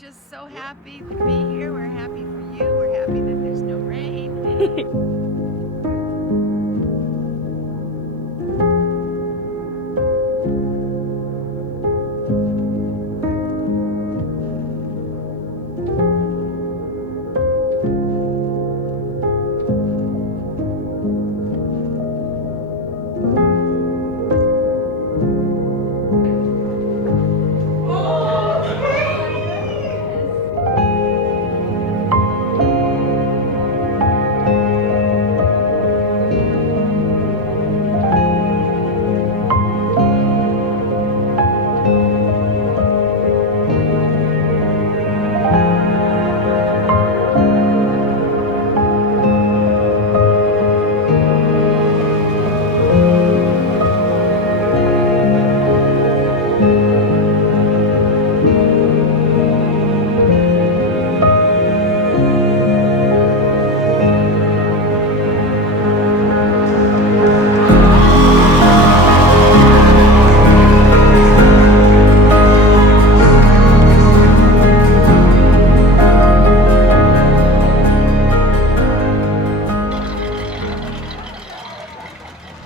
just so happy to be here. We're happy for you. We're happy that there's no rain.